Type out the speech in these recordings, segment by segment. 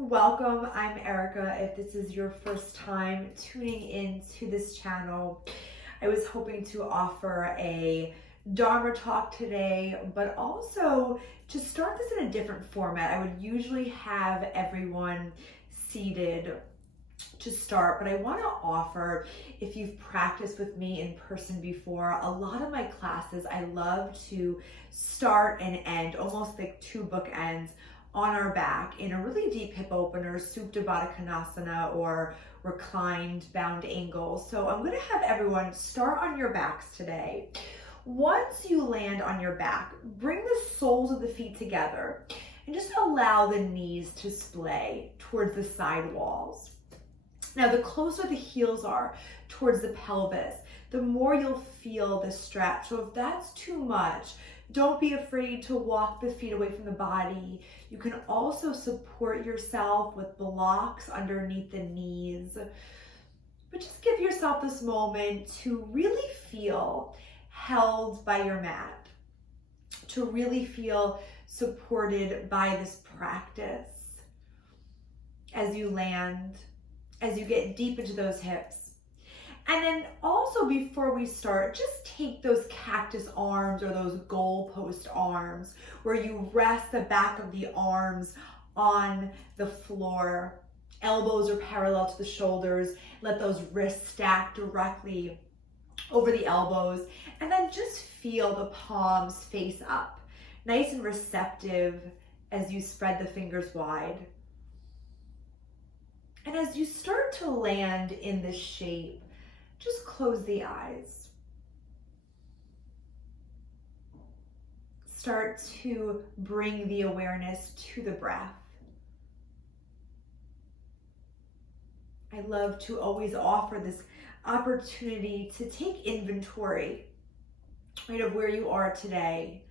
Welcome, I'm Erica. If this is your first time tuning in to this channel, I was hoping to offer a Dharma talk today, but also to start this in a different format. I would usually have everyone seated to start, but I want to offer, if you've practiced with me in person before, a lot of my classes, I love to start and end, almost like two bookends, on our back in a really deep hip opener, Supta Baddha Konasana, or reclined bound angle. So I'm going to have everyone start on your backs today. Once you land on your back, bring the soles of the feet together and just allow the knees to splay towards the side walls. Now, the closer the heels are towards the pelvis, the more you'll feel the stretch. So if that's too much, don't be afraid to walk the feet away from the body. You can also support yourself with blocks underneath the knees. But just give yourself this moment to really feel held by your mat, to really feel supported by this practice as you land, as you get deep into those hips. And then also, before we start, just take those cactus arms or those goalpost arms where you rest the back of the arms on the floor. Elbows are parallel to the shoulders. Let those wrists stack directly over the elbows. And then just feel the palms face up, nice and receptive as you spread the fingers wide. And as you start to land in this shape, just close the eyes. Start to bring the awareness to the breath. I love to always offer this opportunity to take inventory, right, of where you are today.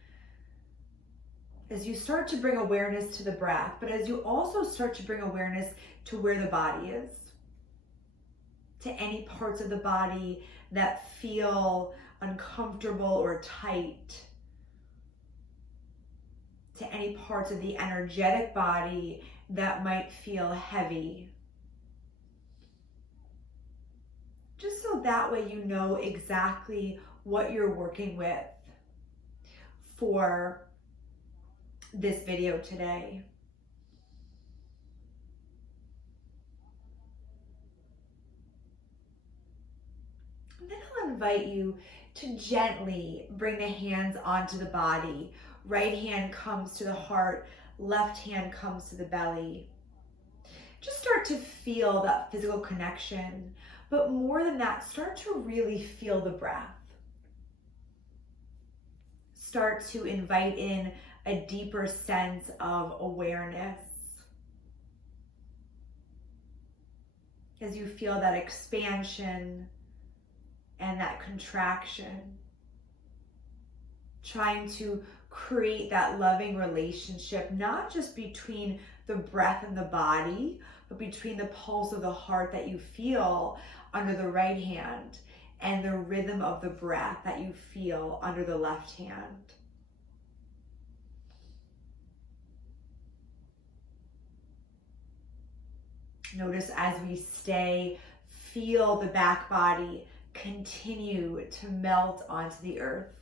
As you start to bring awareness to the breath, but as you also start to bring awareness to where the body is, to any parts of the body that feel uncomfortable or tight, to any parts of the energetic body that might feel heavy. Just so that way you know exactly what you're working with for this video today. And then I'll invite you to gently bring the hands onto the body. Right hand comes to the heart, left hand comes to the belly. Just start to feel that physical connection, but more than that, start to really feel the breath. Start to invite in a deeper sense of awareness. As you feel that expansion and that contraction, trying to create that loving relationship, not just between the breath and the body, but between the pulse of the heart that you feel under the right hand and the rhythm of the breath that you feel under the left hand. Notice as we stay, feel the back body continue to melt onto the earth.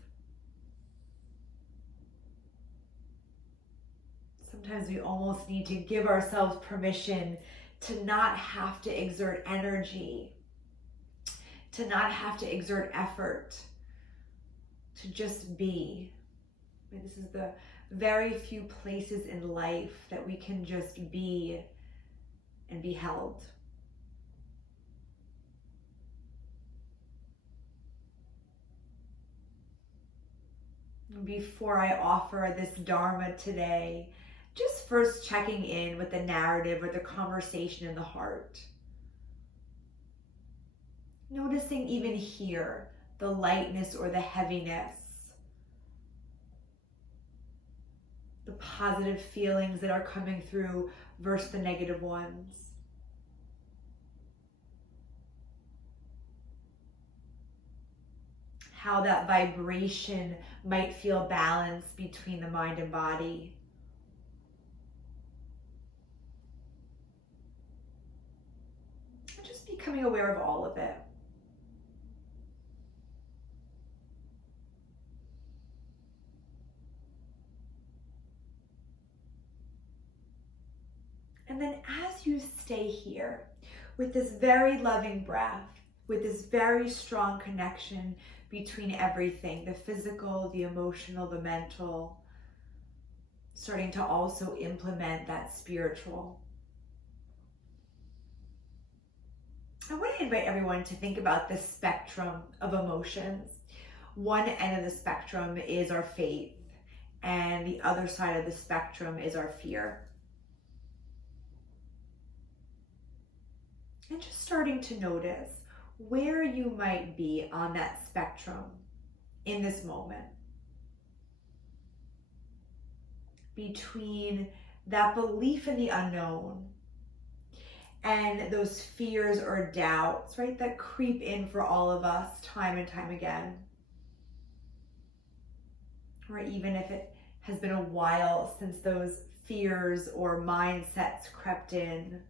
Sometimes we almost need to give ourselves permission to not have to exert energy, to not have to exert effort, to just be. This is the very few places in life that we can just be and be held. Before I offer this Dharma today, just first checking in with the narrative or the conversation in the heart. Noticing even here the lightness or the heaviness, the positive feelings that are coming through versus the negative ones. How that vibration might feel balanced between the mind and body. becoming aware of all of it. And then as you stay here with this very loving breath, with this very strong connection between everything, the physical, the emotional, the mental, starting to also implement that spiritual. I want to invite everyone to think about this spectrum of emotions. One end of the spectrum is our faith, and the other side of the spectrum is our fear. And just starting to notice where you might be on that spectrum in this moment, between that belief in the unknown and those fears or doubts, right, that creep in for all of us time and time again. Or even if it has been a while since those fears or mindsets crept in.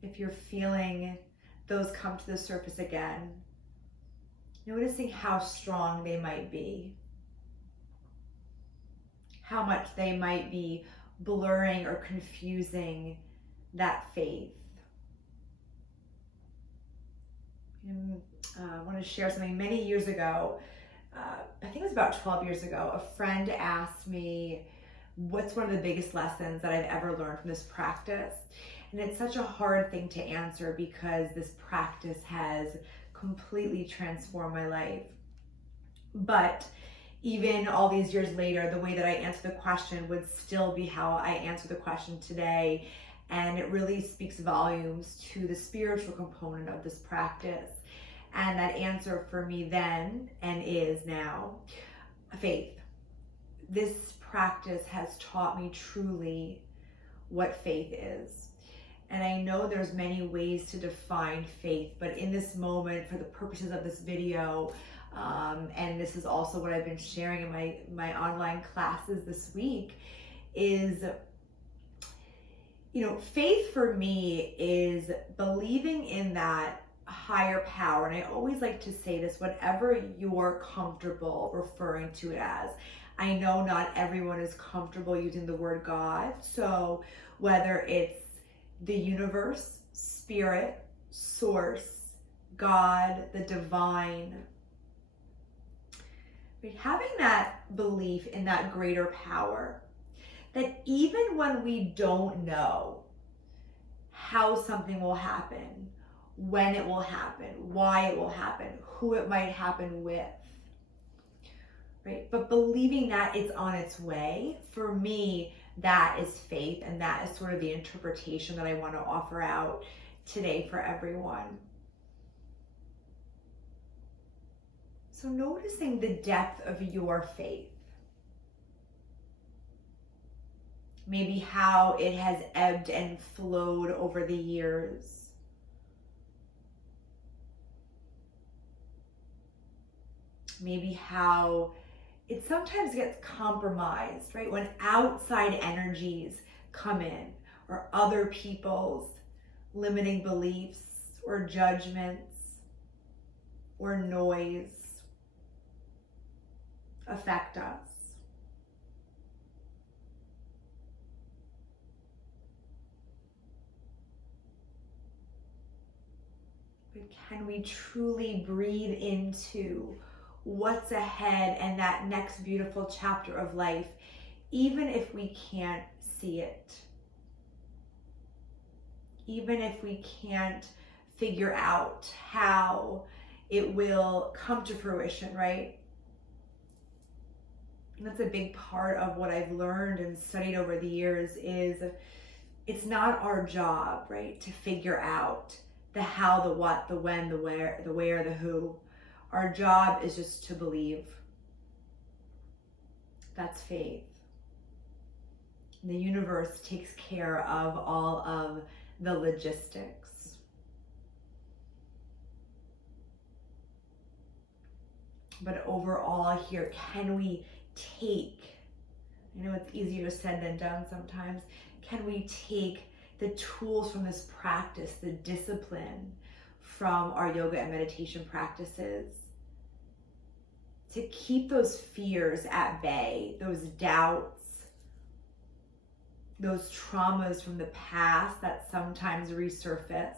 If you're feeling those come to the surface again, noticing how strong they might be, how much they might be blurring or confusing that faith. I want to share something. Many years ago, I think it was about 12 years ago, a friend asked me, what's one of the biggest lessons that I've ever learned from this practice? And it's such a hard thing to answer because this practice has completely transformed my life. But even all these years later, the way that I answer the question would still be how I answer the question today. And it really speaks volumes to the spiritual component of this practice. And that answer for me then and is now faith. This practice has taught me truly what faith is. And I know there's many ways to define faith, but in this moment, for the purposes of this video, and this is also what I've been sharing in my online classes this week, is, faith for me is believing in that higher power. And I always like to say this, whatever you're comfortable referring to it as. I know not everyone is comfortable using the word God. So whether it's the universe, spirit, source, God, the divine, right? Having that belief in that greater power, that even when we don't know how something will happen, when it will happen, why it will happen, who it might happen with, right? But believing that it's on its way, for me, that is faith, and that is sort of the interpretation that I want to offer out today for everyone. So noticing the depth of your faith, maybe how it has ebbed and flowed over the years. Maybe how it sometimes gets compromised, right? When outside energies come in, or other people's limiting beliefs or judgments or noise affect us. But can we truly breathe into what's ahead and that next beautiful chapter of life, even if we can't see it? Even if we can't figure out how it will come to fruition, right? And that's a big part of what I've learned and studied over the years is it's not our job, right, to figure out the how, the what, the when, the where, the who. Our job is just to believe. That's faith. The universe takes care of all of the logistics. But overall here, can we take, I know it's easier said than done sometimes, can we take the tools from this practice, the discipline from our yoga and meditation practices, to keep those fears at bay, those doubts, those traumas from the past that sometimes resurface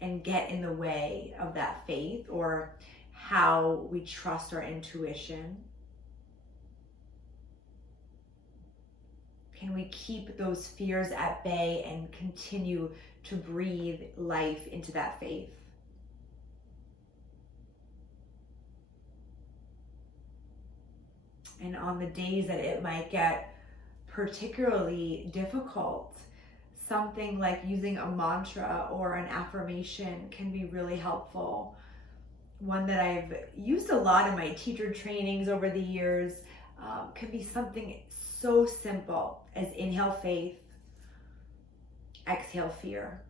and get in the way of that faith or how we trust our intuition. Can we keep those fears at bay and continue to breathe life into that faith? And on the days that it might get particularly difficult, something like using a mantra or an affirmation can be really helpful. One that I've used a lot in my teacher trainings over the years can be something so simple as inhale faith, exhale fear.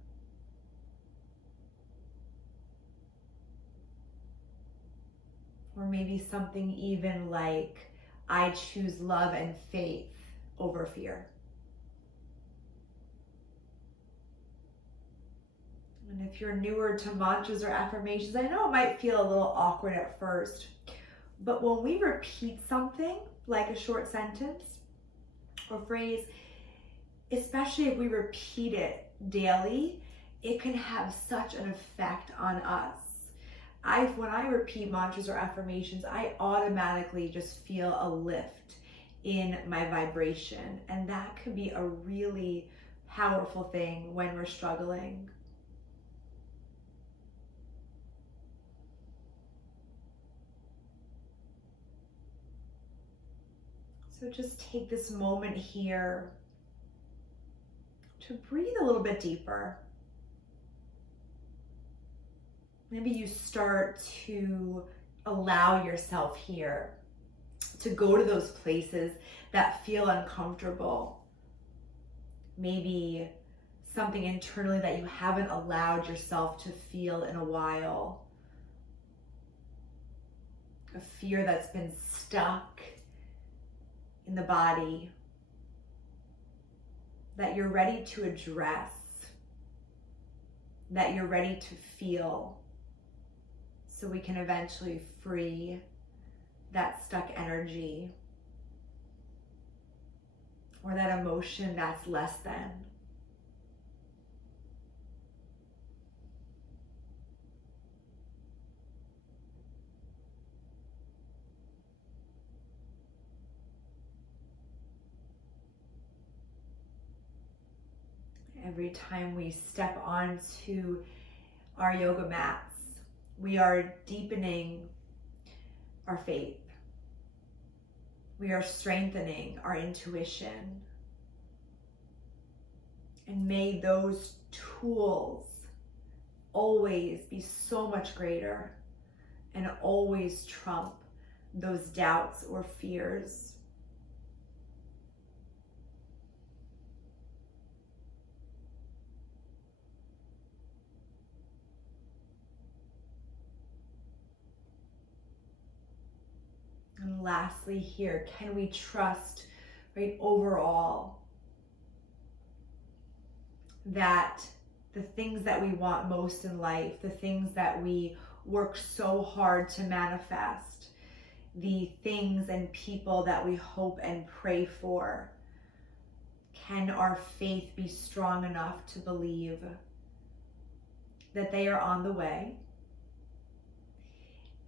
Or maybe something even like, I choose love and faith over fear. And if you're newer to mantras or affirmations, I know it might feel a little awkward at first, but when we repeat something like a short sentence or phrase, especially if we repeat it daily, it can have such an effect on us. When I repeat mantras or affirmations, I automatically just feel a lift in my vibration. And that could be a really powerful thing when we're struggling. So just take this moment here to breathe a little bit deeper. Maybe you start to allow yourself here to go to those places that feel uncomfortable. Maybe something internally that you haven't allowed yourself to feel in a while. A fear that's been stuck in the body that you're ready to address, that you're ready to feel, so we can eventually free that stuck energy or that emotion that's less than. Every time we step onto our yoga mats, we are deepening our faith. We are strengthening our intuition. And may those tools always be so much greater and always trump those doubts or fears. And lastly here, can we trust, right, overall, that the things that we want most in life, the things that we work so hard to manifest, the things and people that we hope and pray for, can our faith be strong enough to believe that they are on the way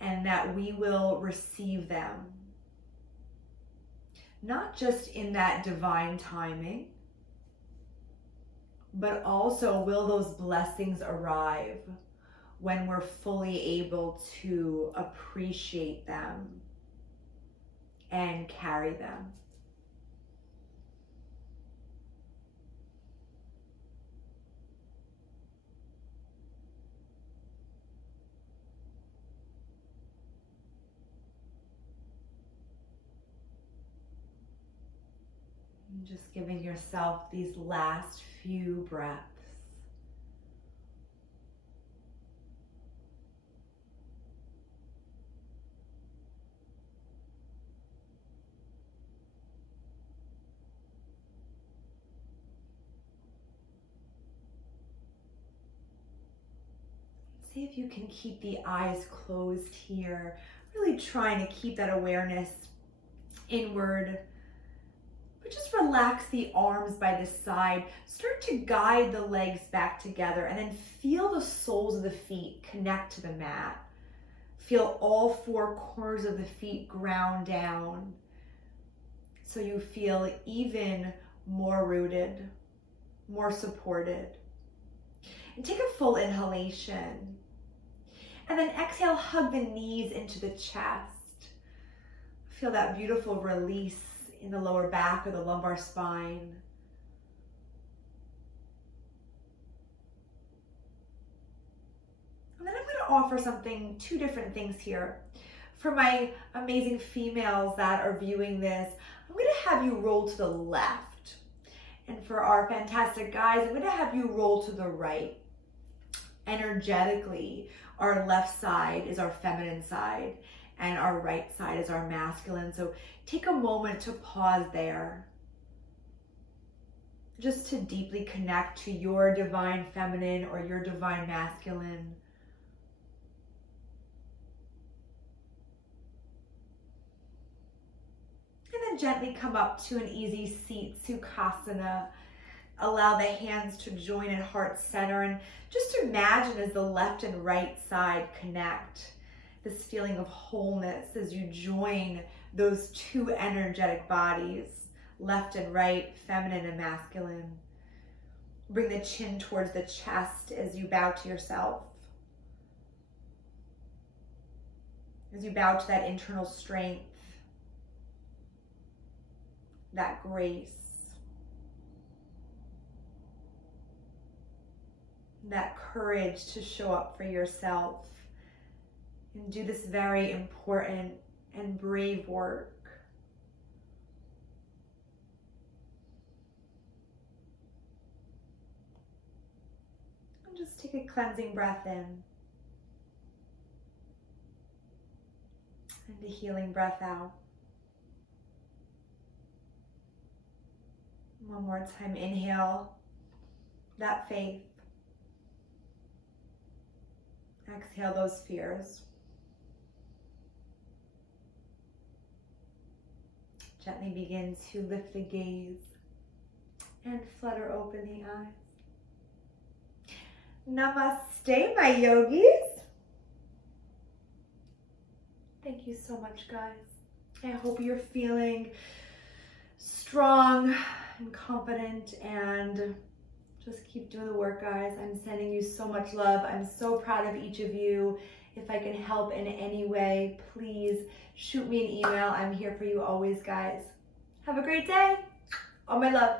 and that we will receive them, not just in that divine timing, but also will those blessings arrive when we're fully able to appreciate them and carry them. And just giving yourself these last few breaths. see if you can keep the eyes closed here. Really trying to keep that awareness inward. But just relax the arms by the side. Start to guide the legs back together and then feel the soles of the feet connect to the mat. Feel all four corners of the feet ground down so you feel even more rooted, more supported. And take a full inhalation. And then exhale, hug the knees into the chest. Feel that beautiful release in the lower back or the lumbar spine. And then I'm going to offer two different things here. For my amazing females that are viewing this, I'm going to have you roll to the left. And for our fantastic guys, I'm going to have you roll to the right. Energetically, our left side is our feminine side and our right side is our masculine. So take a moment to pause there, just to deeply connect to your divine feminine or your divine masculine. And then gently come up to an easy seat, Sukhasana. Allow the hands to join in heart center and just imagine as the left and right side connect. This feeling of wholeness as you join those two energetic bodies, left and right, feminine and masculine. Bring the chin towards the chest as you bow to yourself. As you bow to that internal strength, that grace, that courage to show up for yourself and do this very important and brave work. And just take a cleansing breath in and a healing breath out. One more time, inhale that faith. Exhale those fears. Gently begin to lift the gaze and flutter open the eyes. Namaste, my yogis. Thank you so much, guys. I hope you're feeling strong and confident, and just keep doing the work, guys. I'm sending you so much love. I'm so proud of each of you. If I can help in any way, please shoot me an email. I'm here for you always, guys. Have a great day. All my love.